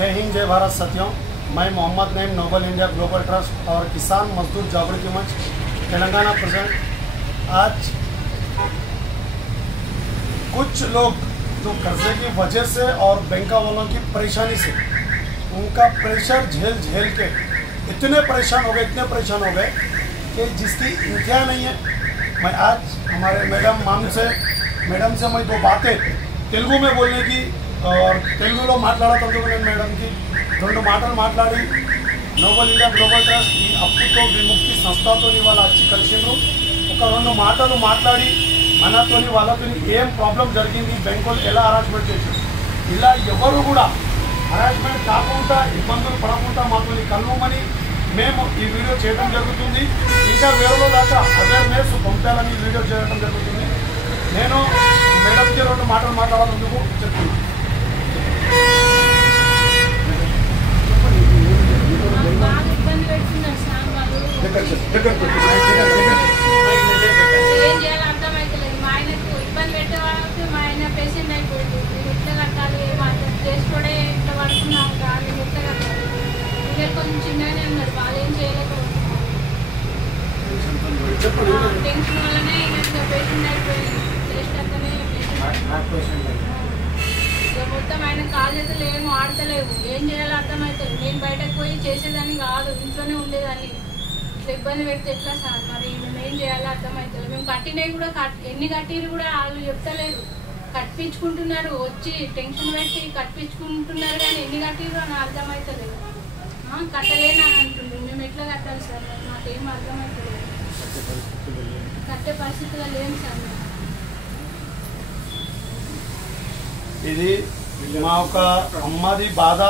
जय हिंद, जय भारत साथियों। मैं Mohammad Naeem, noble India global trust और किसान मजदूर जागृति मंच तेलंगाना प्रेजेंट। आज कुछ लोग जो कर्जे की वजह से और बैंक वालों की परेशानी से उनका प्रेशर झेल झेल के इतने परेशान हो गए कि जिसकी इंतहा नहीं है। मैं आज हमारे मैडम से मैं दो बातें तेलुगु में बोलने की और తెలుగులో మాట్లాడతాను నేను మేడంకి రెండు మాటలు మాట్లాడి నోబల్ ఇండియా గ్లోబల్ ట్రస్ట్ ఈ అప్పుతో విముక్తి సంస్థతో వాళ్ళు వచ్చి కలిసిండ్రు। ఒక రెండు మాటలు మాట్లాడి మనతోని వాళ్ళతోని ఏం ప్రాబ్లం జరిగింది, బ్యాంకులు ఎలా హరాస్మెంట్ చేశారు, ఇలా ఎవరు కూడా హరాస్మెంట్ కాకుండా ఇబ్బందులు పడకుండా మాతోని కలువమని మేము ఈ వీడియో చేయడం జరుగుతుంది। ఇంకా వేరే దాకా అవేర్నెస్ పంపాలని వీడియో చేయడం జరుగుతుంది। నేను మేడంకి రెండు మాటలు మాట్లాడాలందుకు చెప్తున్నాను। పేషెంట్ అయిపోయింది, ఎట్లా కట్టాలి, చేసుకోవడే ఎట్లా పడుతున్నాం కానీ ఎట్లా కట్టాలి, పిల్లలు కొంచెం చిన్నగానే ఉన్నారు, వాళ్ళు ఏం చేయలేకపోతున్నారు। టెన్షన్ వల్లనే ఇంకా పేషెంట్ అయిపోయింది, చేసేటక్కనే మొత్తం ఆయన కాళ్ళు చేతులు ఏమో ఆడతలేవు, ఏం చేయాలో అర్థమవుతుంది। నేను బయటకు పోయి చేసేదాన్ని కాదు, ఇంట్లోనే ఉండేదాన్ని। ఇబ్బంది పెడితే ఎట్లా సార్, మరి మేము ఏం చేయాలో అర్థమవుతుంది। మేము కట్టినవి కూడా ఎన్ని కట్టిరు కూడా వాళ్ళు చెప్తలేరు, కట్టించుకుంటున్నారు, వచ్చి టెన్షన్ పెట్టి కట్టించుకుంటున్నారు కానీ ఎన్ని కట్టిరు అని అర్థమవుతలేదు। కట్టలేని అని అంటున్నారు, మేము ఎట్లా కట్టాలి సార్, మాకేం అర్థమవుతలేదు, కట్టే పరిస్థితిలో లేము సార్। ఇది మా ఒక అమ్మది బాధ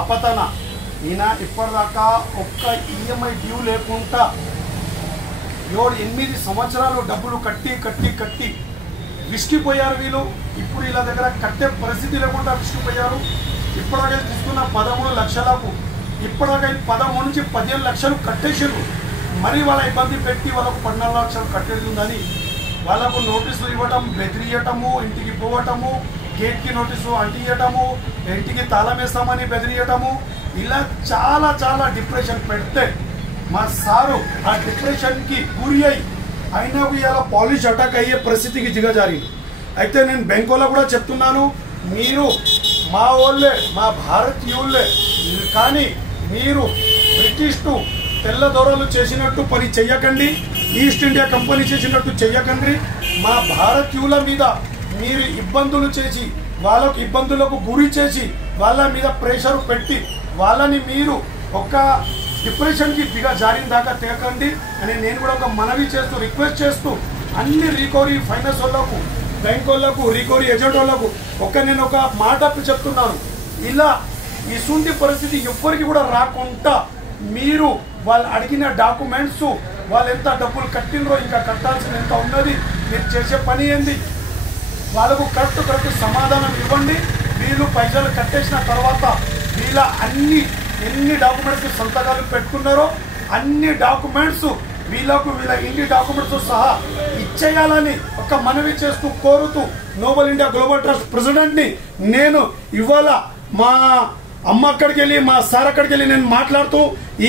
ఆపతన ఈయన ఇప్పటిదాకా ఒక్క ఈఎంఐ డ్యూ లేకుండా 7-8 సంవత్సరాలు డబ్బులు కట్టి విసిగిపోయారు వీళ్ళు। ఇప్పుడు వీళ్ళ దగ్గర కట్టే పరిస్థితి లేకుండా విసిగిపోయారు। ఇప్పటిదాకా తీసుకున్న 13 లక్షలకు ఇప్పటిదాకా 13 నుంచి 15 లక్షలు కట్టేసారు। మరి వాళ్ళ ఇబ్బంది పెట్టి వాళ్ళకు 14 లక్షలు కట్టేస్తుందని వాళ్ళకు నోటీసులు ఇవ్వటం, బెదిరియటము, ఇంటికి పోవటము, గేట్కి నోటీసు అంటియటము, ఇంటికి తాళం వేస్తామని బెదిరియటము, ఇలా చాలా డిప్రెషన్ పెడితే మా సారు ఆ డిప్రెషన్కి గురి అయి అయినా ఇలా పాలిష్ అటాక్ అయ్యే పరిస్థితికి దిగజారింది। అయితే నేను బ్యాంకులో కూడా చెప్తున్నాను, మీరు మా వాళ్ళే, మా భారతీయులే, కానీ మీరు బ్రిటిష్ తెల్లదొరలు చేసినట్టు పని చెయ్యకండి, ఈస్ట్ ఇండియా కంపెనీ చేసినట్టు చెయ్యకండి। మా భారతీయుల మీద మీరు ఇబ్బందులు చేసి వాళ్ళకు ఇబ్బందులకు గురి చేసి వాళ్ళ మీద ప్రెషర్ పెట్టి వాళ్ళని మీరు ఒక డిప్రెషన్కి దిగజారిన దాకా తేకండి అని నేను కూడా ఒక మనవి చేస్తూ రిక్వెస్ట్ చేస్తూ అన్ని రికవరీ ఫైనాన్స్ వాళ్ళకు, బ్యాంక్ వాళ్ళకు, రికవరీ ఏజెంట్ వాళ్ళకు నేను ఒక మాట చెప్తున్నాను, ఇలా ఇసుంటి పరిస్థితి ఎవ్వరికి కూడా రాకుండా మీరు వాళ్ళు అడిగిన డాక్యుమెంట్స్, వాళ్ళు ఎంత డబ్బులు కట్టినరో, ఇంకా కట్టాల్సిన ఎంత ఉన్నది, మీరు చేసే పని ఏంది, వాళ్ళకు కరెక్ట్ సమాధానం ఇవ్వండి। వీళ్ళు పైసలు కట్టేసిన తర్వాత వీళ్ళ ఎన్ని డాక్యుమెంట్స్ సంతకాలు పెట్టుకున్నారో అన్ని డాక్యుమెంట్స్ వీళ్ళ ఇంటి డాక్యుమెంట్స్ సహా ఇచ్చేయాలని ఒక మనవి చేస్తూ కోరుతూ నోబల్ ఇండియా గ్లోబల్ ట్రస్ట్ ప్రెసిడెంట్ని నేను ఇవాళ మా అమ్మ అక్కడికి వెళ్ళి, మా సార్ అక్కడికి వెళ్ళి నేను మాట్లాడుతూ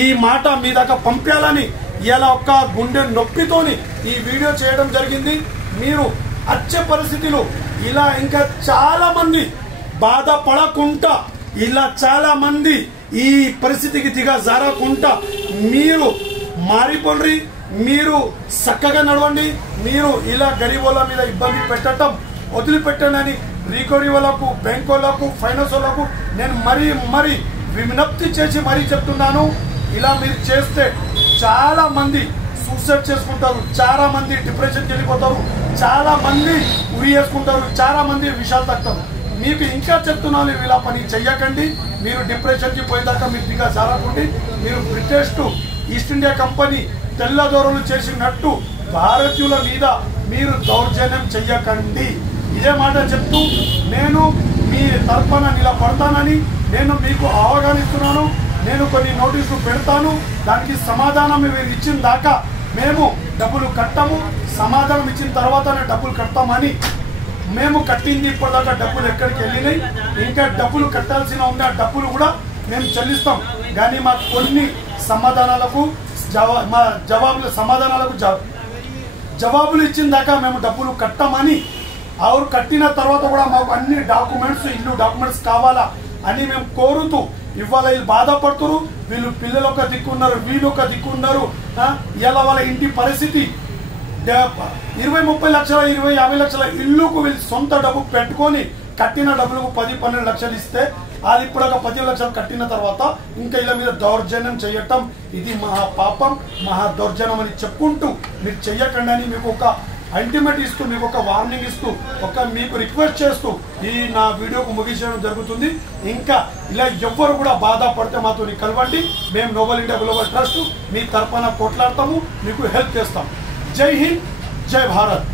ఈ మాట మీ దాకా పంపించాలని ఇలా ఒక్క గుండె నొప్పితోని ఈ వీడియో చేయడం జరిగింది। మీరు వచ్చే పరిస్థితులు ఇలా ఇంకా చాలా మంది బాధపడకుండా, ఇలా చాలా మంది ఈ పరిస్థితికి దిగజారకుండా మీరు మారిపోండి, మీరు చక్కగా నడవండి। మీరు ఇలా గరీబోళ్ళ మీద ఇబ్బంది పెట్టడం వదిలిపెట్టనని రికవరీ వాళ్ళకు, బ్యాంక్ వాళ్ళకు, ఫైనాన్స్ వాళ్ళకు నేను మరీ విజ్ఞప్తి చేసి మరీ చెప్తున్నాను। ఇలా మీరు చేస్తే చాలా మంది సూసైడ్ చేసుకుంటారు, చాలా మంది డిప్రెషన్కి వెళ్ళిపోతారు, చాలా మంది ఉరి వేసుకుంటారు, చాలా మంది విషయాలు తగ్గుతారు। మీకు ఇంకా చెప్తున్నాను, ఇలా పని చెయ్యకండి, మీరు డిప్రెషన్కి పోయేదాకా మీరు దిగా జారకండి। మీరు బ్రిటిష్ ఈస్ట్ ఇండియా కంపెనీ తెల్లదొరలు చేసినట్టు భారతీయుల మీద మీరు దౌర్జన్యం చెయ్యకండి। ఇదే మాట చెప్తూ నేను మీ తరఫున నిలబడతానని నేను మీకు అవగాహనిస్తున్నాను। నేను కొన్ని నోటీసులు పెడతాను, దానికి సమాధానం మీరు ఇచ్చిన దాకా మేము డబ్బులు కట్టము, సమాధానం ఇచ్చిన తర్వాతనే డబ్బులు కడతామని మేము కట్టింది ఇప్పటిదాకా డబ్బులు ఎక్కడికి వెళ్ళినాయి, ఇంకా డబ్బులు కట్టాల్సిన ఉంది, ఆ డబ్బులు కూడా మేము చెల్లిస్తాం. కానీ మాకు కొన్ని సమాధానాలకు జవాబులు ఇచ్చిన దాకా మేము డబ్బులు కట్టమని, ఆరు కట్టిన తర్వాత కూడా మాకు అన్ని డాక్యుమెంట్స్, ఇల్లు డాక్యుమెంట్స్ కావాలా అని మేము కోరుతూ, ఇవాళ వీళ్ళు బాధపడుతున్నారు, వీళ్ళు పిల్లలు ఒక దిక్కున్నారు, వీళ్ళు ఒక దిక్కున్నారు. ఇలా వాళ్ళ ఇంటి పరిస్థితి 20-30 లక్షల 20-50 లక్షల ఇల్లుకు వీళ్ళు సొంత డబ్బు పెట్టుకొని కట్టిన డబ్బులకు 10-12 లక్షలు ఇస్తే, అది ఇప్పుడు ఒక 10 లక్షలు కట్టిన తర్వాత ఇంకా ఇలా మీద దౌర్జన్యం చేయటం, ఇది మహా పాపం, మహా దౌర్జన్యం అని చెప్పుకుంటూ మీరు చెయ్యకండి అని మీకు ఒక అల్టిమేట్ ఇస్తూ, మీకు ఒక వార్నింగ్ ఇస్తూ, మీకు రిక్వెస్ట్ చేస్తూ ఈ నా వీడియోకు ముగించడం జరుగుతుంది. ఇంకా ఇలా ఎవ్వరు కూడా బాధపడితే మాతో కలవండి. మేము Nobel India global trust me తరఫున కొట్లాడతాము, మీకు హెల్ప్ చేస్తాం. జై హింద్, జై భారత్.